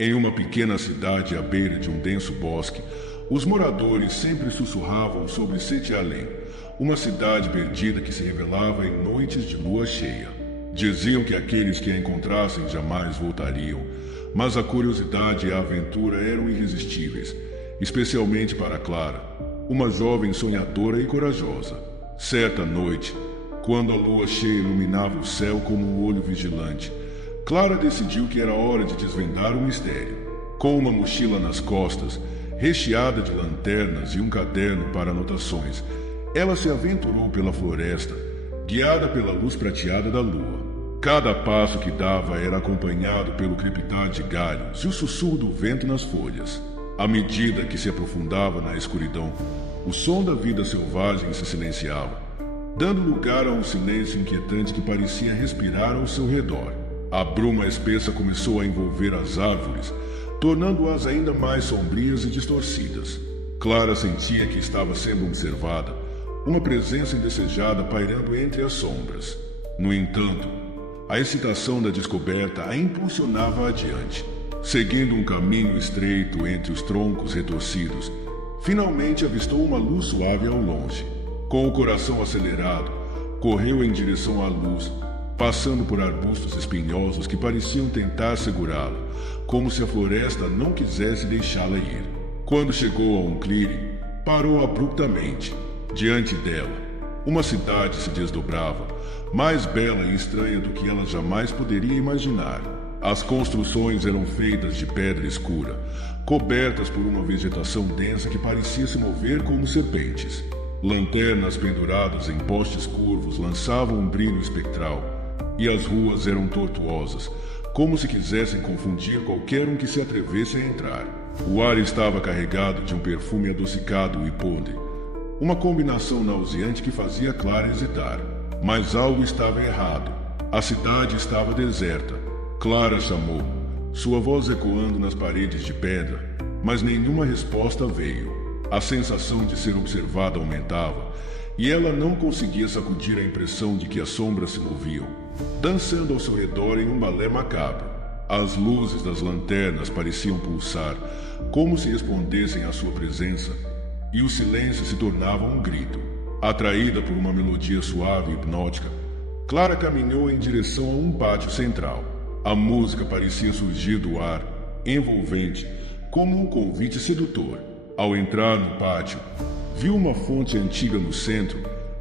Em uma pequena cidade à beira de um denso bosque, os moradores sempre sussurravam sobre Sete-Além, uma cidade perdida que se revelava em noites de lua cheia. Diziam que aqueles que a encontrassem jamais voltariam, mas a curiosidade e a aventura eram irresistíveis, especialmente para Clara, uma jovem sonhadora e corajosa. Certa noite, quando a lua cheia iluminava o céu como um olho vigilante, Clara decidiu que era hora de desvendar o mistério. Com uma mochila nas costas, recheada de lanternas e um caderno para anotações, ela se aventurou pela floresta, guiada pela luz prateada da lua. Cada passo que dava era acompanhado pelo crepitar de galhos e o sussurro do vento nas folhas. À medida que se aprofundava na escuridão, o som da vida selvagem se silenciava, dando lugar a um silêncio inquietante que parecia respirar ao seu redor. A bruma espessa começou a envolver as árvores, tornando-as ainda mais sombrias e distorcidas. Clara sentia que estava sendo observada, uma presença indesejada pairando entre as sombras. No entanto, a excitação da descoberta a impulsionava adiante. Seguindo um caminho estreito entre os troncos retorcidos, finalmente avistou uma luz suave ao longe. Com o coração acelerado, correu em direção à luz, passando por arbustos espinhosos que pareciam tentar segurá-la, como se a floresta não quisesse deixá-la ir. Quando chegou a um clearing, parou abruptamente. Diante dela, uma cidade se desdobrava, mais bela e estranha do que ela jamais poderia imaginar. As construções eram feitas de pedra escura, cobertas por uma vegetação densa que parecia se mover como serpentes. Lanternas penduradas em postes curvos lançavam um brilho espectral, e as ruas eram tortuosas, como se quisessem confundir qualquer um que se atrevesse a entrar. O ar estava carregado de um perfume adocicado e podre, uma combinação nauseante que fazia Clara hesitar. Mas algo estava errado. A cidade estava deserta. Clara chamou, sua voz ecoando nas paredes de pedra, mas nenhuma resposta veio. A sensação de ser observada aumentava, e ela não conseguia sacudir a impressão de que as sombras se moviam, dançando ao seu redor em um balé macabro. As luzes das lanternas pareciam pulsar, como se respondessem à sua presença, e o silêncio se tornava um grito. Atraída por uma melodia suave e hipnótica, Clara caminhou em direção a um pátio central. A música parecia surgir do ar, envolvente, como um convite sedutor. Ao entrar no pátio, viu uma fonte antiga no centro,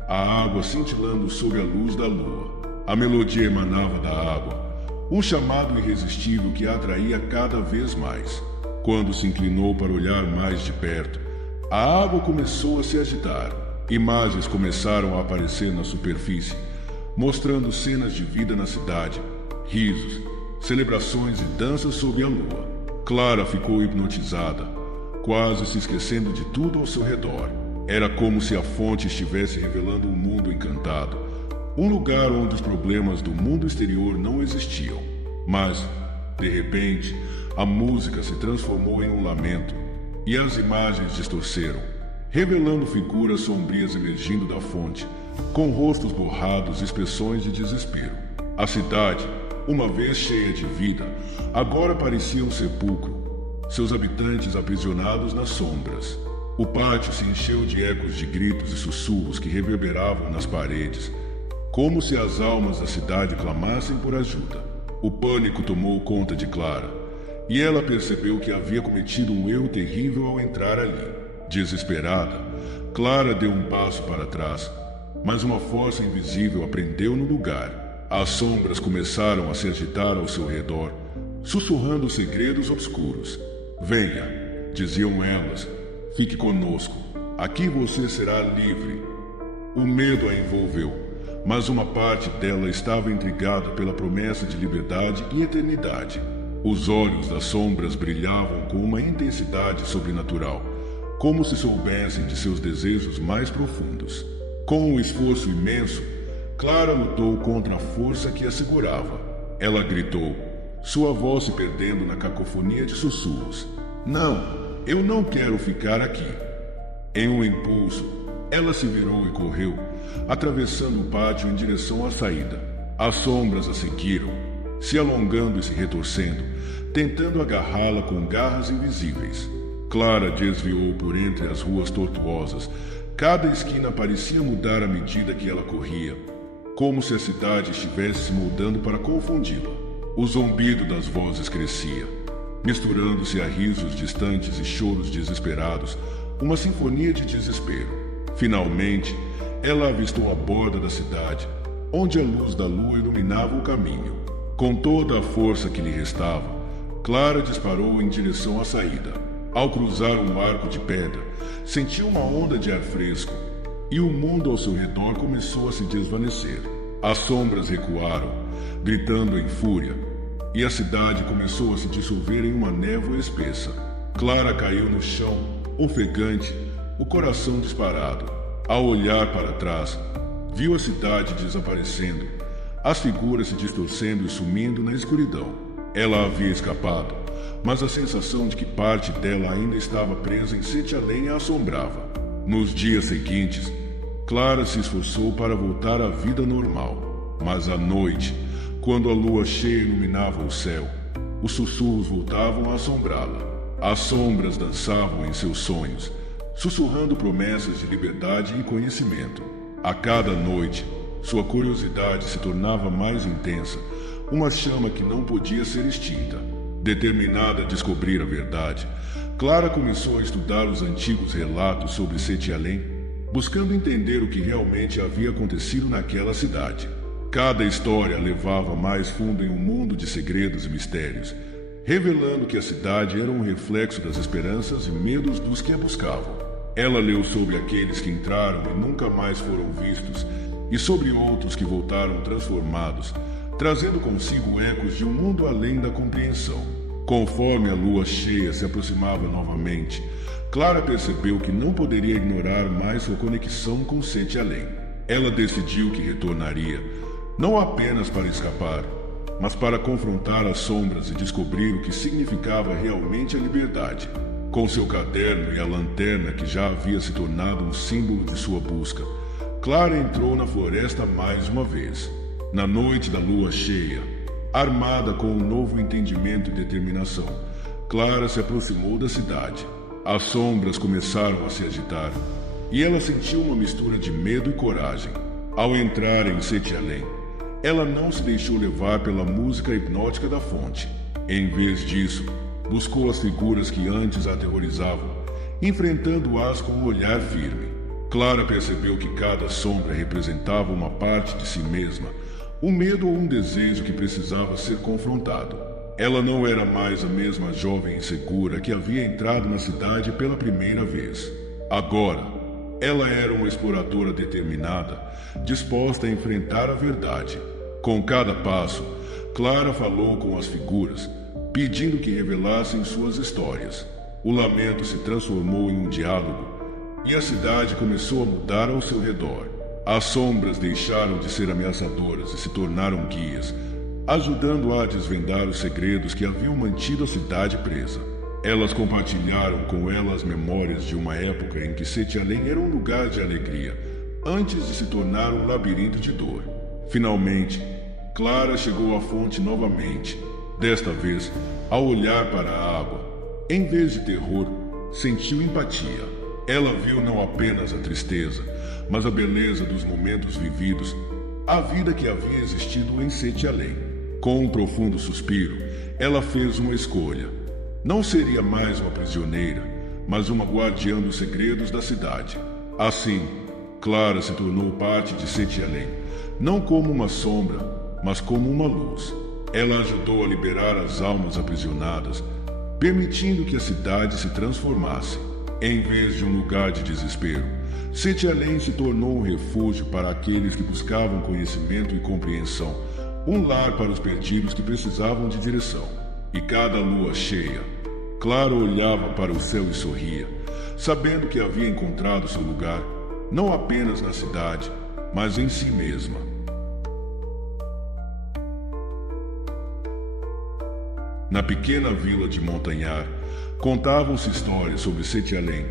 a água cintilando sob a luz da lua. A melodia emanava da água, um chamado irresistível que a atraía cada vez mais. Quando se inclinou para olhar mais de perto, a água começou a se agitar. Imagens começaram a aparecer na superfície, mostrando cenas de vida na cidade, risos, celebrações e danças sob a lua. Clara ficou hipnotizada, quase se esquecendo de tudo ao seu redor. Era como se a fonte estivesse revelando um mundo encantado, um lugar onde os problemas do mundo exterior não existiam. Mas, de repente, a música se transformou em um lamento, e as imagens distorceram, revelando figuras sombrias emergindo da fonte, com rostos borrados e expressões de desespero. A cidade, uma vez cheia de vida, agora parecia um sepulcro, seus habitantes aprisionados nas sombras. O pátio se encheu de ecos de gritos e sussurros que reverberavam nas paredes, como se as almas da cidade clamassem por ajuda. O pânico tomou conta de Clara, e ela percebeu que havia cometido um erro terrível ao entrar ali. Desesperada, Clara deu um passo para trás, mas uma força invisível a prendeu no lugar. As sombras começaram a se agitar ao seu redor, sussurrando segredos obscuros. "Venha", diziam elas, "fique conosco. Aqui você será livre." O medo a envolveu, mas uma parte dela estava intrigada pela promessa de liberdade e eternidade. Os olhos das sombras brilhavam com uma intensidade sobrenatural, como se soubessem de seus desejos mais profundos. Com um esforço imenso, Clara lutou contra a força que a segurava. Ela gritou, sua voz se perdendo na cacofonia de sussurros. "Não, eu não quero ficar aqui." Em um impulso, ela se virou e correu, atravessando o pátio em direção à saída. As sombras a seguiram, se alongando e se retorcendo, tentando agarrá-la com garras invisíveis. Clara desviou por entre as ruas tortuosas. Cada esquina parecia mudar à medida que ela corria, como se a cidade estivesse se moldando para confundi-la. O zumbido das vozes crescia, misturando-se a risos distantes e choros desesperados, uma sinfonia de desespero. Finalmente, ela avistou a borda da cidade, onde a luz da lua iluminava o caminho. Com toda a força que lhe restava, Clara disparou em direção à saída. Ao cruzar um arco de pedra, sentiu uma onda de ar fresco, e o mundo ao seu redor começou a se desvanecer. As sombras recuaram, gritando em fúria, e a cidade começou a se dissolver em uma névoa espessa. Clara caiu no chão, ofegante, o coração disparado. Ao olhar para trás, viu a cidade desaparecendo, as figuras se distorcendo e sumindo na escuridão. Ela havia escapado, mas a sensação de que parte dela ainda estava presa em Sete Além a assombrava. Nos dias seguintes, Clara se esforçou para voltar à vida normal, mas à noite, quando a lua cheia iluminava o céu, os sussurros voltavam a assombrá-la. As sombras dançavam em seus sonhos, sussurrando promessas de liberdade e conhecimento. A cada noite, sua curiosidade se tornava mais intensa, uma chama que não podia ser extinta. Determinada a descobrir a verdade, Clara começou a estudar os antigos relatos sobre Sete Além, buscando entender o que realmente havia acontecido naquela cidade. Cada história levava mais fundo em um mundo de segredos e mistérios, revelando que a cidade era um reflexo das esperanças e medos dos que a buscavam. Ela leu sobre aqueles que entraram e nunca mais foram vistos, e sobre outros que voltaram transformados, trazendo consigo ecos de um mundo além da compreensão. Conforme a lua cheia se aproximava novamente, Clara percebeu que não poderia ignorar mais sua conexão com Sete Além. Ela decidiu que retornaria, não apenas para escapar, mas para confrontar as sombras e descobrir o que significava realmente a liberdade. Com seu caderno e a lanterna que já havia se tornado um símbolo de sua busca, Clara entrou na floresta mais uma vez. Na noite da lua cheia, armada com um novo entendimento e determinação, Clara se aproximou da cidade. As sombras começaram a se agitar, e ela sentiu uma mistura de medo e coragem. Ao entrar em Sete Além, ela não se deixou levar pela música hipnótica da fonte. Em vez disso, buscou as figuras que antes a aterrorizavam, enfrentando-as com um olhar firme. Clara percebeu que cada sombra representava uma parte de si mesma, um medo ou um desejo que precisava ser confrontado. Ela não era mais a mesma jovem insegura que havia entrado na cidade pela primeira vez. Agora, ela era uma exploradora determinada, disposta a enfrentar a verdade. Com cada passo, Clara falou com as figuras, pedindo que revelassem suas histórias. O lamento se transformou em um diálogo, e a cidade começou a mudar ao seu redor. As sombras deixaram de ser ameaçadoras e se tornaram guias, ajudando-a a desvendar os segredos que haviam mantido a cidade presa. Elas compartilharam com ela as memórias de uma época em que Sete Além era um lugar de alegria, antes de se tornar um labirinto de dor. Finalmente, Clara chegou à fonte novamente. Desta vez, ao olhar para a água, em vez de terror, sentiu empatia. Ela viu não apenas a tristeza, mas a beleza dos momentos vividos, a vida que havia existido em Sete Além. Com um profundo suspiro, ela fez uma escolha. Não seria mais uma prisioneira, mas uma guardiã dos segredos da cidade. Assim, Clara se tornou parte de Sete Além, não como uma sombra, mas como uma luz. Ela ajudou a liberar as almas aprisionadas, permitindo que a cidade se transformasse. Em vez de um lugar de desespero, Sete Além se tornou um refúgio para aqueles que buscavam conhecimento e compreensão, um lar para os perdidos que precisavam de direção. E cada lua cheia, Clara olhava para o céu e sorria, sabendo que havia encontrado seu lugar, não apenas na cidade, mas em si mesma. Na pequena vila de Montanhar, contavam-se histórias sobre Sete Além,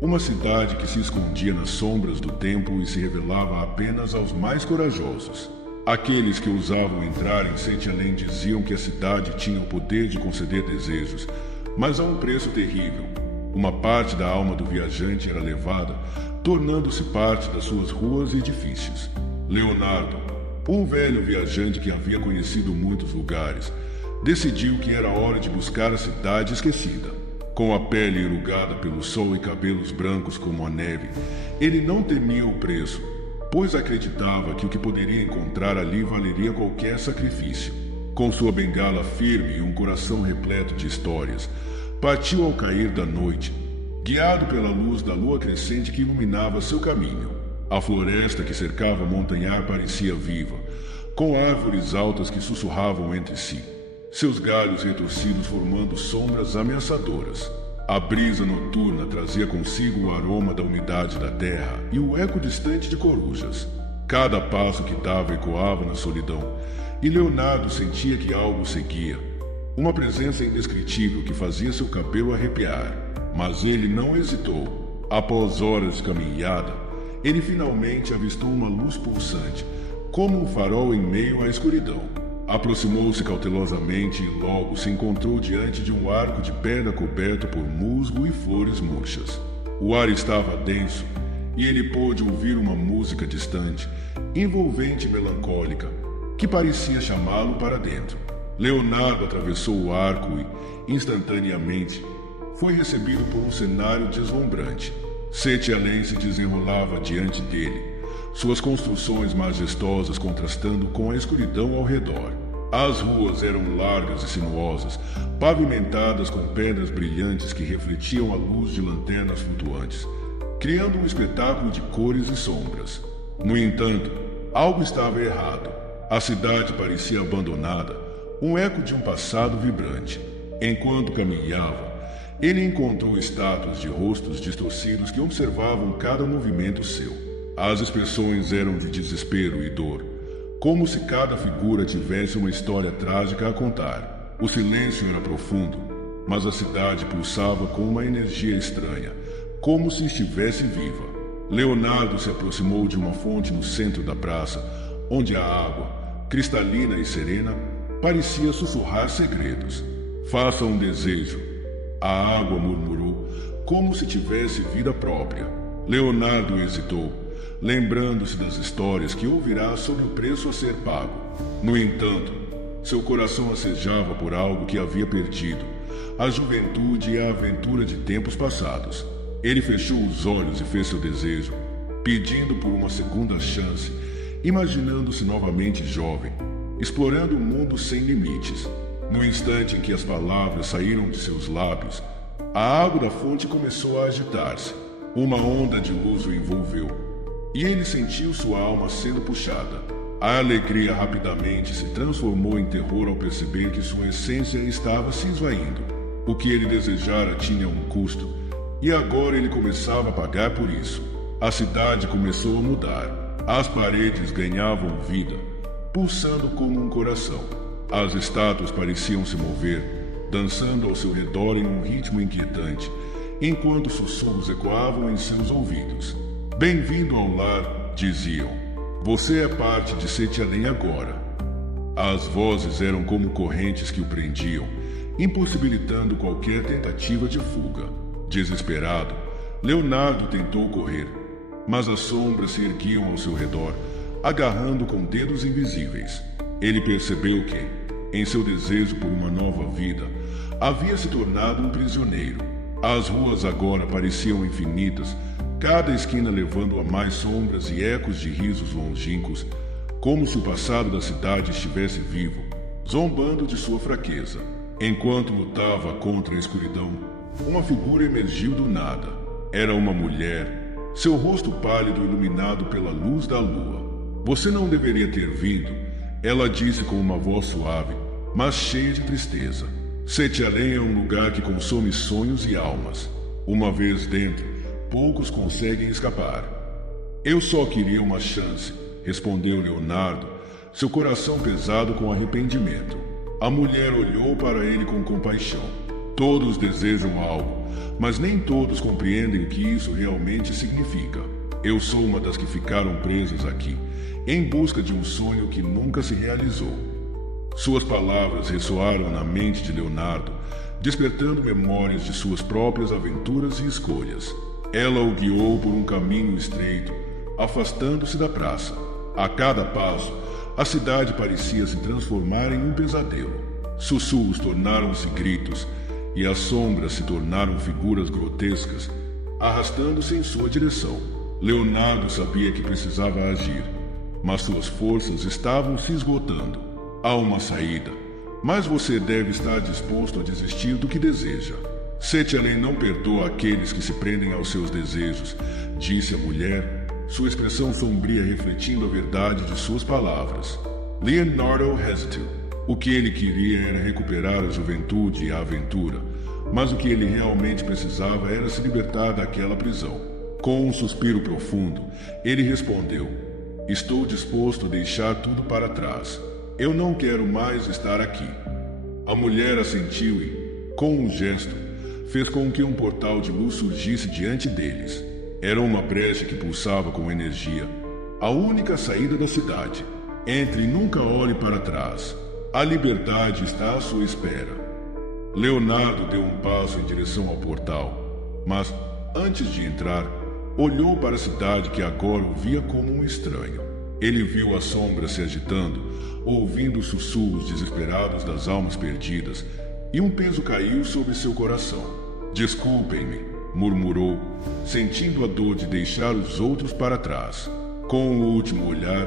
uma cidade que se escondia nas sombras do tempo e se revelava apenas aos mais corajosos. Aqueles que ousavam entrar em Sete Além diziam que a cidade tinha o poder de conceder desejos, mas a um preço terrível. Uma parte da alma do viajante era levada, tornando-se parte das suas ruas e edifícios. Leonardo, um velho viajante que havia conhecido muitos lugares, decidiu que era hora de buscar a cidade esquecida. Com a pele enrugada pelo sol e cabelos brancos como a neve, ele não temia o preço, pois acreditava que o que poderia encontrar ali valeria qualquer sacrifício. Com sua bengala firme e um coração repleto de histórias, partiu ao cair da noite, guiado pela luz da lua crescente que iluminava seu caminho. A floresta que cercava Montanhar parecia viva, com árvores altas que sussurravam entre si, seus galhos retorcidos formando sombras ameaçadoras. A brisa noturna trazia consigo o aroma da umidade da terra e o eco distante de corujas. Cada passo que dava ecoava na solidão, e Leonardo sentia que algo seguia. Uma presença indescritível que fazia seu cabelo arrepiar. Mas ele não hesitou. Após horas de caminhada, ele finalmente avistou uma luz pulsante, como um farol em meio à escuridão. Aproximou-se cautelosamente e logo se encontrou diante de um arco de pedra coberto por musgo e flores murchas. O ar estava denso e ele pôde ouvir uma música distante, envolvente e melancólica, que parecia chamá-lo para dentro. Leonardo atravessou o arco e, instantaneamente, foi recebido por um cenário deslumbrante. Sete Além se desenrolava diante dele, suas construções majestosas contrastando com a escuridão ao redor. As ruas eram largas e sinuosas, pavimentadas com pedras brilhantes que refletiam a luz de lanternas flutuantes, criando um espetáculo de cores e sombras. No entanto, algo estava errado. A cidade parecia abandonada, um eco de um passado vibrante. Enquanto caminhava, ele encontrou estátuas de rostos distorcidos que observavam cada movimento seu. As expressões eram de desespero e dor, como se cada figura tivesse uma história trágica a contar. O silêncio era profundo, mas a cidade pulsava com uma energia estranha, como se estivesse viva. Leonardo se aproximou de uma fonte no centro da praça, onde a água, cristalina e serena, parecia sussurrar segredos. Faça um desejo. A água murmurou, como se tivesse vida própria. Leonardo hesitou, lembrando-se das histórias que ouvirá sobre o preço a ser pago. No entanto, seu coração acejava por algo que havia perdido, a juventude e a aventura de tempos passados. Ele fechou os olhos e fez seu desejo, pedindo por uma segunda chance, imaginando-se novamente jovem, explorando um mundo sem limites. No instante em que as palavras saíram de seus lábios, a água da fonte começou a agitar-se. Uma onda de luz o envolveu, e ele sentiu sua alma sendo puxada. A alegria rapidamente se transformou em terror ao perceber que sua essência estava se esvaindo. O que ele desejara tinha um custo, e agora ele começava a pagar por isso. A cidade começou a mudar. As paredes ganhavam vida, pulsando como um coração. As estátuas pareciam se mover, dançando ao seu redor em um ritmo inquietante, enquanto sussurros ecoavam em seus ouvidos. Bem-vindo ao lar, diziam. Você é parte de Sete Além agora. As vozes eram como correntes que o prendiam, impossibilitando qualquer tentativa de fuga. Desesperado, Leonardo tentou correr, mas as sombras se erguiam ao seu redor, agarrando com dedos invisíveis. Ele percebeu que, em seu desejo por uma nova vida, havia se tornado um prisioneiro. As ruas agora pareciam infinitas, cada esquina levando a mais sombras e ecos de risos longínquos, como se o passado da cidade estivesse vivo, zombando de sua fraqueza. Enquanto lutava contra a escuridão, uma figura emergiu do nada. Era uma mulher, seu rosto pálido iluminado pela luz da lua. Você não deveria ter vindo, ela disse com uma voz suave, mas cheia de tristeza. Sete Além é um lugar que consome sonhos e almas. Uma vez dentro, poucos conseguem escapar. Eu só queria uma chance, respondeu Leonardo, seu coração pesado com arrependimento. A mulher olhou para ele com compaixão. Todos desejam algo, mas nem todos compreendem o que isso realmente significa. Eu sou uma das que ficaram presas aqui, em busca de um sonho que nunca se realizou. Suas palavras ressoaram na mente de Leonardo, despertando memórias de suas próprias aventuras e escolhas. Ela o guiou por um caminho estreito, afastando-se da praça. A cada passo, a cidade parecia se transformar em um pesadelo. Sussurros tornaram-se gritos, e as sombras se tornaram figuras grotescas, arrastando-se em sua direção. Leonardo sabia que precisava agir, mas suas forças estavam se esgotando. Há uma saída, mas você deve estar disposto a desistir do que deseja. Sete Além não perdoa aqueles que se prendem aos seus desejos, disse a mulher, sua expressão sombria refletindo a verdade de suas palavras. Leonardo hesitou. O que ele queria era recuperar a juventude e a aventura, mas o que ele realmente precisava era se libertar daquela prisão. Com um suspiro profundo, ele respondeu: estou disposto a deixar tudo para trás. Eu não quero mais estar aqui. A mulher assentiu e, com um gesto, fez com que um portal de luz surgisse diante deles. Era uma brecha que pulsava com energia, a única saída da cidade. Entre e nunca olhe para trás. A liberdade está à sua espera. Leonardo deu um passo em direção ao portal, mas, antes de entrar, olhou para a cidade que agora o via como um estranho. Ele viu as sombras se agitando, ouvindo os sussurros desesperados das almas perdidas, e um peso caiu sobre seu coração. Desculpem-me, murmurou, sentindo a dor de deixar os outros para trás. Com o último olhar,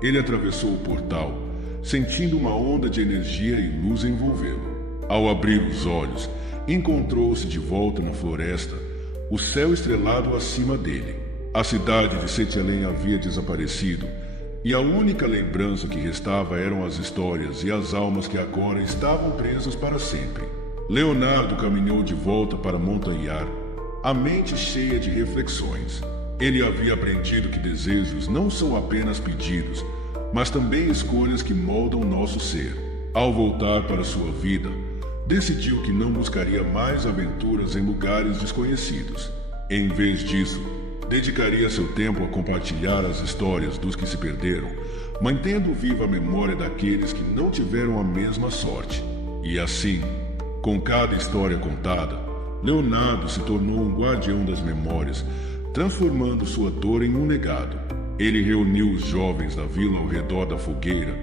ele atravessou o portal, sentindo uma onda de energia e luz envolvê-lo. Ao abrir os olhos, encontrou-se de volta na floresta, o céu estrelado acima dele. A cidade de Sete Além havia desaparecido, e a única lembrança que restava eram as histórias e as almas que agora estavam presas para sempre. Leonardo caminhou de volta para Montanhar, a mente cheia de reflexões. Ele havia aprendido que desejos não são apenas pedidos, mas também escolhas que moldam nosso ser. Ao voltar para sua vida, decidiu que não buscaria mais aventuras em lugares desconhecidos. Em vez disso, dedicaria seu tempo a compartilhar as histórias dos que se perderam, mantendo viva a memória daqueles que não tiveram a mesma sorte. E assim, com cada história contada, Leonardo se tornou um guardião das memórias, transformando sua dor em um legado. Ele reuniu os jovens da vila ao redor da fogueira,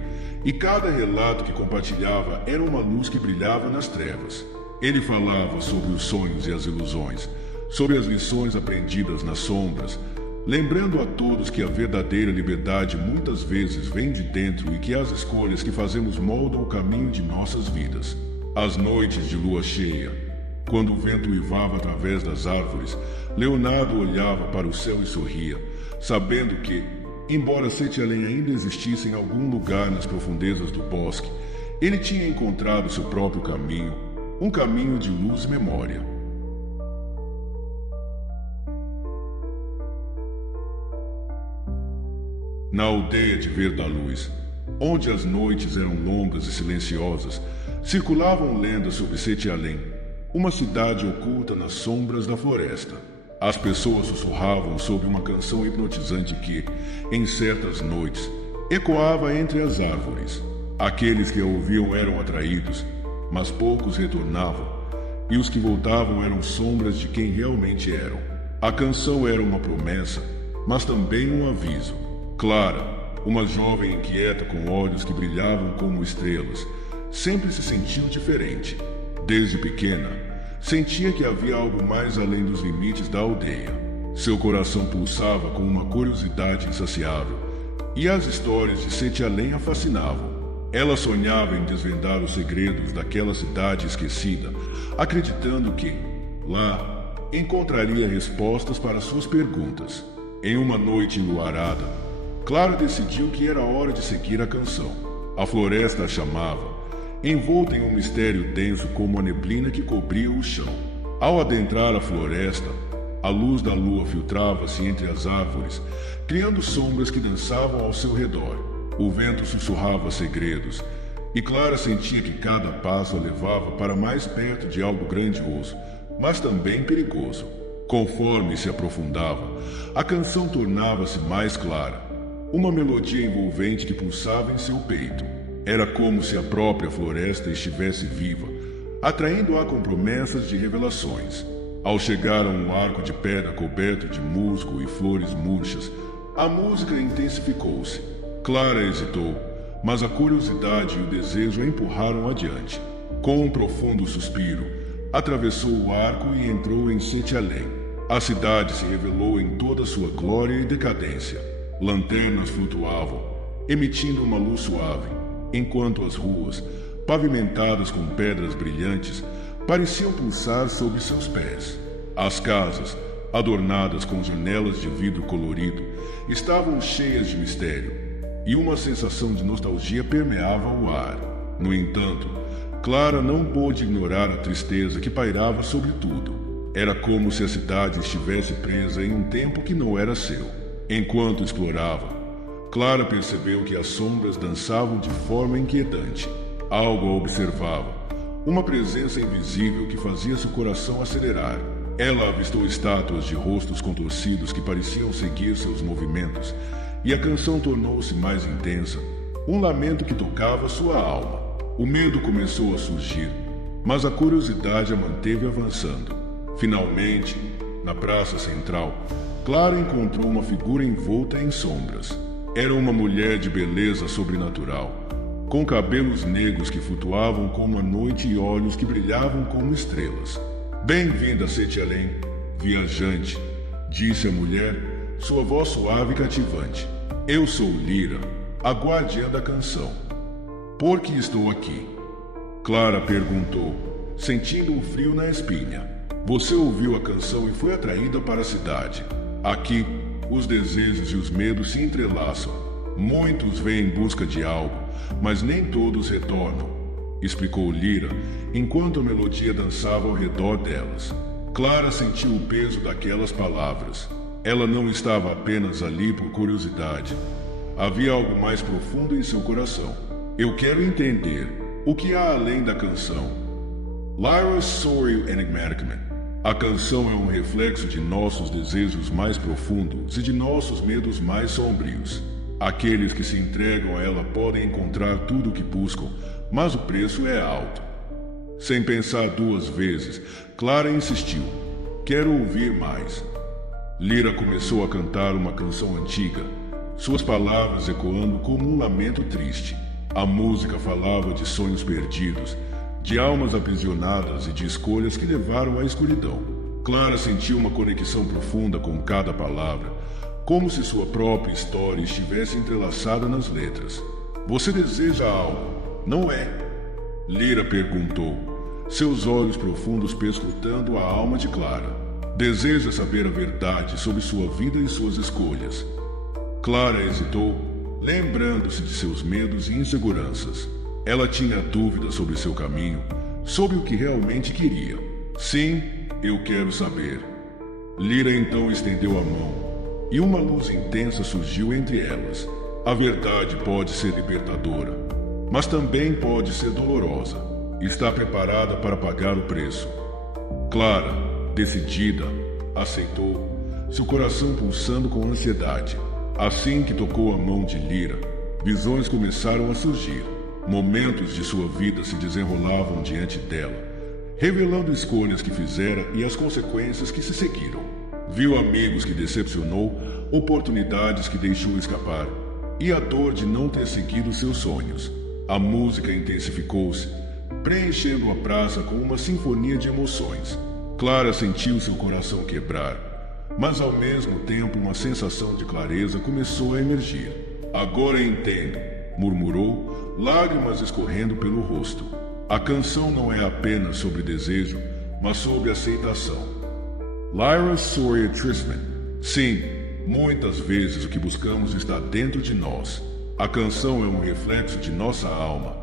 e cada relato que compartilhava era uma luz que brilhava nas trevas. Ele falava sobre os sonhos e as ilusões, sobre as lições aprendidas nas sombras, lembrando a todos que a verdadeira liberdade muitas vezes vem de dentro e que as escolhas que fazemos moldam o caminho de nossas vidas. Às noites de lua cheia, quando o vento uivava através das árvores, Leonardo olhava para o céu e sorria, sabendo que, embora Sete Além ainda existisse em algum lugar nas profundezas do bosque, ele tinha encontrado seu próprio caminho, um caminho de luz e memória. Na aldeia de Verdaluz, onde as noites eram longas e silenciosas, circulavam lendas sobre Sete Além, uma cidade oculta nas sombras da floresta. As pessoas sussurravam sobre uma canção hipnotizante que, em certas noites, ecoava entre as árvores. Aqueles que a ouviam eram atraídos, mas poucos retornavam, e os que voltavam eram sombras de quem realmente eram. A canção era uma promessa, mas também um aviso. Clara, uma jovem inquieta com olhos que brilhavam como estrelas, sempre se sentiu diferente. Desde pequena, sentia que havia algo mais além dos limites da aldeia. Seu coração pulsava com uma curiosidade insaciável, e as histórias de Sete Além a fascinavam. Ela sonhava em desvendar os segredos daquela cidade esquecida, acreditando que, lá, encontraria respostas para suas perguntas. Em uma noite enluarada, Clara decidiu que era hora de seguir a canção. A floresta a chamava, envolta em um mistério denso como a neblina que cobria o chão. Ao adentrar a floresta, a luz da lua filtrava-se entre as árvores, criando sombras que dançavam ao seu redor. O vento sussurrava segredos, e Clara sentia que cada passo a levava para mais perto de algo grandioso, mas também perigoso. Conforme se aprofundava, a canção tornava-se mais clara. Uma melodia envolvente que pulsava em seu peito. Era como se a própria floresta estivesse viva, atraindo-a com promessas de revelações. Ao chegar a um arco de pedra coberto de musgo e flores murchas, a música intensificou-se. Clara hesitou, mas a curiosidade e o desejo a empurraram adiante. Com um profundo suspiro, atravessou o arco e entrou em Sete Além. A cidade se revelou em toda sua glória e decadência. Lanternas flutuavam, emitindo uma luz suave, enquanto as ruas, pavimentadas com pedras brilhantes, pareciam pulsar sob seus pés. As casas, adornadas com janelas de vidro colorido, estavam cheias de mistério, e uma sensação de nostalgia permeava o ar. No entanto, Clara não pôde ignorar a tristeza que pairava sobre tudo. Era como se a cidade estivesse presa em um tempo que não era seu. Enquanto explorava, Clara percebeu que as sombras dançavam de forma inquietante. Algo a observava, uma presença invisível que fazia seu coração acelerar. Ela avistou estátuas de rostos contorcidos que pareciam seguir seus movimentos, e a canção tornou-se mais intensa, um lamento que tocava sua alma. O medo começou a surgir, mas a curiosidade a manteve avançando. Finalmente, na praça central, Clara encontrou uma figura envolta em sombras. Era uma mulher de beleza sobrenatural, com cabelos negros que flutuavam como a noite e olhos que brilhavam como estrelas. "Bem-vinda a Sete Além, viajante", disse a mulher, sua voz suave e cativante. "Eu sou Lyra, a guardiã da canção. Por que estou aqui?" Clara perguntou, sentindo um frio na espinha. "Você ouviu a canção e foi atraída para a cidade. Aqui, os desejos e os medos se entrelaçam. Muitos vêm em busca de algo, mas nem todos retornam", explicou Lyra, enquanto a melodia dançava ao redor delas. Clara sentiu o peso daquelas palavras. Ela não estava apenas ali por curiosidade. Havia algo mais profundo em seu coração. "Eu quero entender o que há além da canção." Lyra sorriu enigmaticamente. "A canção é um reflexo de nossos desejos mais profundos e de nossos medos mais sombrios. Aqueles que se entregam a ela podem encontrar tudo o que buscam, mas o preço é alto." Sem pensar duas vezes, Clara insistiu. "Quero ouvir mais." Lyra começou a cantar uma canção antiga, suas palavras ecoando como um lamento triste. A música falava de sonhos perdidos, de almas aprisionadas e de escolhas que levaram à escuridão. Clara sentiu uma conexão profunda com cada palavra, como se sua própria história estivesse entrelaçada nas letras. "Você deseja algo, não é?" Lyra perguntou, seus olhos profundos perscrutando a alma de Clara. "Deseja saber a verdade sobre sua vida e suas escolhas." Clara hesitou, lembrando-se de seus medos e inseguranças. Ela tinha dúvidas sobre seu caminho, sobre o que realmente queria. "Sim, eu quero saber." Lyra então estendeu a mão, e uma luz intensa surgiu entre elas. A verdade pode ser libertadora, mas também pode ser dolorosa. Está preparada para pagar o preço? Clara, decidida, aceitou, seu coração pulsando com ansiedade. Assim que tocou a mão de Lyra, visões começaram a surgir. Momentos de sua vida se desenrolavam diante dela, revelando escolhas que fizera e as consequências que se seguiram. Viu amigos que decepcionou, oportunidades que deixou escapar, e a dor de não ter seguido seus sonhos. A música intensificou-se, preenchendo a praça com uma sinfonia de emoções. Clara sentiu seu coração quebrar, mas ao mesmo tempo uma sensação de clareza começou a emergir. "Agora entendo", murmurou, lágrimas escorrendo pelo rosto. A canção não é apenas sobre desejo, mas sobre aceitação. Lyra Sawyer Trisman. Sim, muitas vezes o que buscamos está dentro de nós. A canção é um reflexo de nossa alma,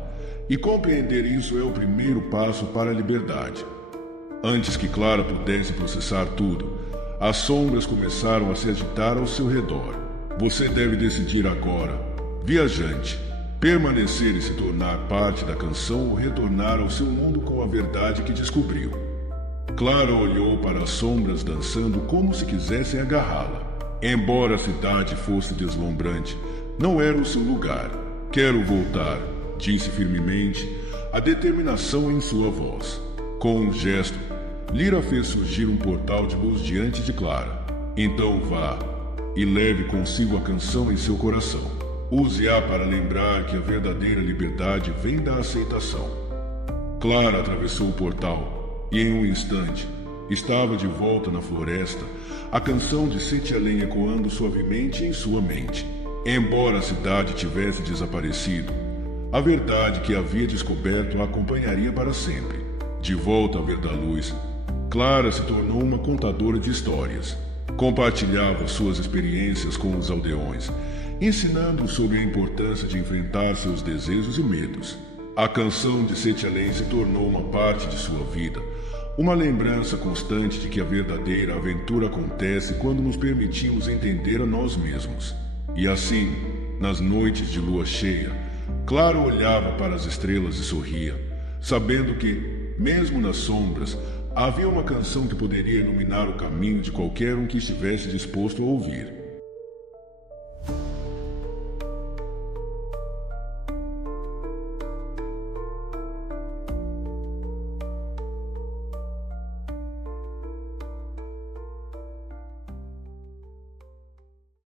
e compreender isso é o primeiro passo para a liberdade. Antes que Clara pudesse processar tudo, as sombras começaram a se agitar ao seu redor. Você deve decidir agora, viajante, permanecer e se tornar parte da canção ou retornar ao seu mundo com a verdade que descobriu. Clara olhou para as sombras dançando como se quisessem agarrá-la. Embora a cidade fosse deslumbrante, não era o seu lugar. Quero voltar, disse firmemente, a determinação em sua voz. Com um gesto, Lyra fez surgir um portal de luz diante de Clara. Então vá e leve consigo a canção em seu coração. Use-a para lembrar que a verdadeira liberdade vem da aceitação. Clara atravessou o portal e, em um instante, estava de volta na floresta, a canção de Sete Além ecoando suavemente em sua mente. Embora a cidade tivesse desaparecido, a verdade que havia descoberto a acompanharia para sempre. De volta à Verdaluz, Clara se tornou uma contadora de histórias. Compartilhava suas experiências com os aldeões, ensinando sobre a importância de enfrentar seus desejos e medos. A canção de Sete Além se tornou uma parte de sua vida, uma lembrança constante de que a verdadeira aventura acontece quando nos permitimos entender a nós mesmos. E assim, nas noites de lua cheia, Clara olhava para as estrelas e sorria, sabendo que, mesmo nas sombras, havia uma canção que poderia iluminar o caminho de qualquer um que estivesse disposto a ouvir.